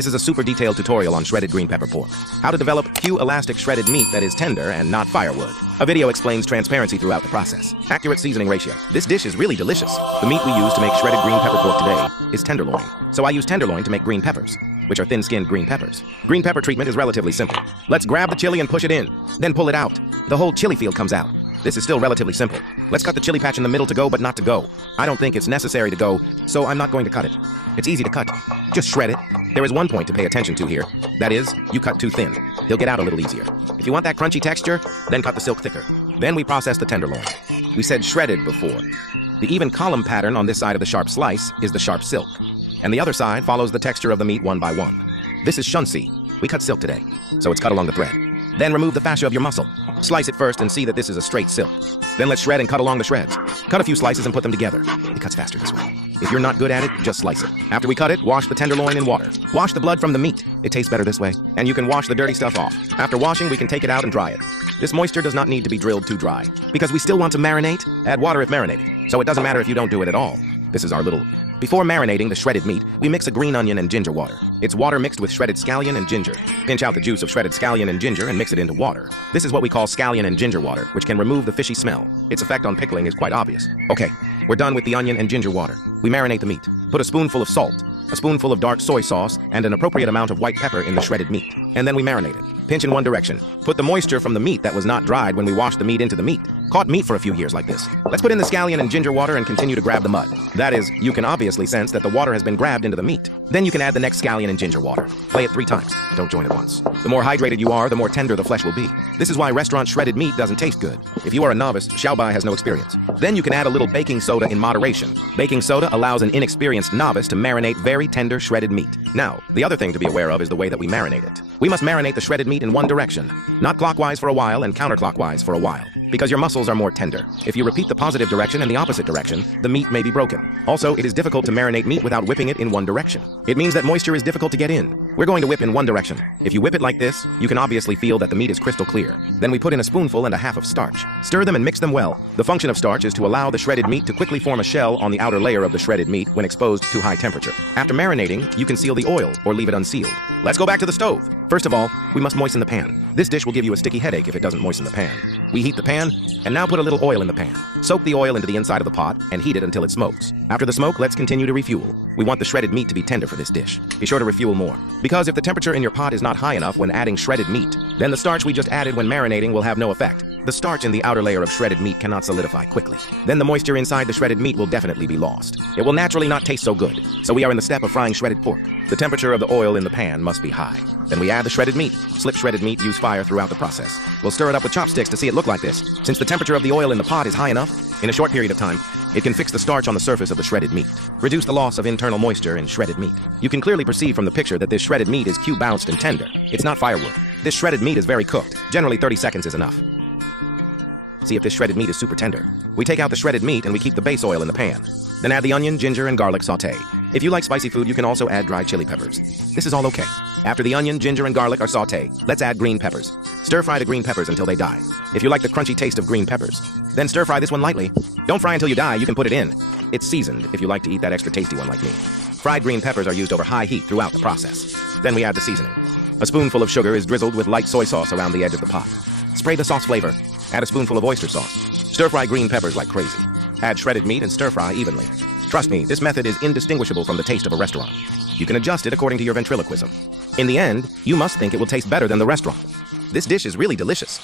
This is a super detailed tutorial on shredded green pepper pork. How to develop elastic shredded meat that is tender and not firewood. A video explains transparency throughout the process. Accurate seasoning ratio. This dish is really delicious. The meat we use to make shredded green pepper pork today is tenderloin. So I use tenderloin to make green peppers, which are thin-skinned green peppers. Green pepper treatment is relatively simple. Let's grab the chili and push it in, then pull it out. The whole chili field comes out. This is still relatively simple. Let's cut the chili patch in the middle to go, but not to go. I don't think it's necessary to go, so I'm not going to cut it. It's easy to cut. Just shred it. There is one point to pay attention to here. That is, you cut too thin. He'll get out a little easier. If you want that crunchy texture, then cut the silk thicker. Then we process the tenderloin. We said shredded before. The even column pattern on this side of the sharp slice is the sharp silk, and the other side follows the texture of the meat one by one. This is shunsi. We cut silk today, so it's cut along the thread. Then remove the fascia of your muscle. Slice it first and see that this is a straight silk. Then let's shred and cut along the shreds. Cut a few slices and put them together. It cuts faster this way. If you're not good at it, just slice it. After we cut it, wash the tenderloin in water. Wash the blood from the meat. It tastes better this way. And you can wash the dirty stuff off. After washing, we can take it out and dry it. This moisture does not need to be drilled too dry. Because we still want to marinate, add water if marinating. So it doesn't matter if you don't do it at all. This is our little... Before marinating the shredded meat, we mix a green onion and ginger water. It's water mixed with shredded scallion and ginger. Pinch out the juice of shredded scallion and ginger and mix it into water. This is what we call scallion and ginger water, which can remove the fishy smell. Its effect on pickling is quite obvious. Okay, we're done with the onion and ginger water. We marinate the meat. Put a spoonful of salt, a spoonful of dark soy sauce, and an appropriate amount of white pepper in the shredded meat. And then we marinate it. Pinch in one direction. Put the moisture from the meat that was not dried when we washed the meat into the meat. Caught meat for a few years like this. Let's put in the scallion and ginger water and continue to grab the mud. That is, you can obviously sense that the water has been grabbed into the meat. Then you can add the next scallion and ginger water. Play it 3 times. Don't join it once. The more hydrated you are, the more tender the flesh will be. This is why restaurant shredded meat doesn't taste good. If you are a novice, Xiaobai has no experience. Then you can add a little baking soda in moderation. Baking soda allows an inexperienced novice to marinate very tender shredded meat. Now, the other thing to be aware of is the way that we marinate it. We must marinate the shredded meat in one direction, not clockwise for a while and counterclockwise for a while, because your muscles are more tender. If you repeat the positive direction and the opposite direction, the meat may be broken. Also, it is difficult to marinate meat without whipping it in one direction. It means that moisture is difficult to get in. We're going to whip in one direction. If you whip it like this, you can obviously feel that the meat is crystal clear. Then we put in a spoonful and a half of starch. Stir them and mix them well. The function of starch is to allow the shredded meat to quickly form a shell on the outer layer of the shredded meat when exposed to high temperature. After marinating, you can seal the oil or leave it unsealed. Let's go back to the stove. First of all, we must moisten the pan. This dish will give you a sticky headache if it doesn't moisten the pan. We heat the pan, and now put a little oil in the pan. Soak the oil into the inside of the pot and heat it until it smokes. After the smoke, let's continue to refuel. We want the shredded meat to be tender for this dish. Be sure to refuel more. Because if the temperature in your pot is not high enough when adding shredded meat, then the starch we just added when marinating will have no effect. The starch in the outer layer of shredded meat cannot solidify quickly. Then the moisture inside the shredded meat will definitely be lost. It will naturally not taste so good. So we are in the step of frying shredded pork. The temperature of the oil in the pan must be high. Then we add the shredded meat. Slip shredded meat, use fire throughout the process. We'll stir it up with chopsticks to see it look like this. Since the temperature of the oil in the pot is high enough, in a short period of time, it can fix the starch on the surface of the shredded meat. Reduce the loss of internal moisture in shredded meat. You can clearly perceive from the picture that this shredded meat is Q-bounced and tender. It's not firewood. This shredded meat is very cooked. Generally 30 seconds is enough. See if this shredded meat is super tender. We take out the shredded meat and we keep the base oil in the pan. Then add the onion, ginger, and garlic sauté. If you like spicy food, you can also add dried chili peppers. This is all okay. After the onion, ginger, and garlic are sauté, let's add green peppers. Stir fry the green peppers until they die. If you like the crunchy taste of green peppers, then stir fry this one lightly. Don't fry until you die, you can put it in. It's seasoned if you like to eat that extra tasty one like me. Fried green peppers are used over high heat throughout the process. Then we add the seasoning. A spoonful of sugar is drizzled with light soy sauce around the edge of the pot. Spray the sauce flavor. Add a spoonful of oyster sauce. Stir fry green peppers like crazy. Add shredded meat and stir fry evenly. Trust me, this method is indistinguishable from the taste of a restaurant. You can adjust it according to your ventriloquism. In the end, you must think it will taste better than the restaurant. This dish is really delicious.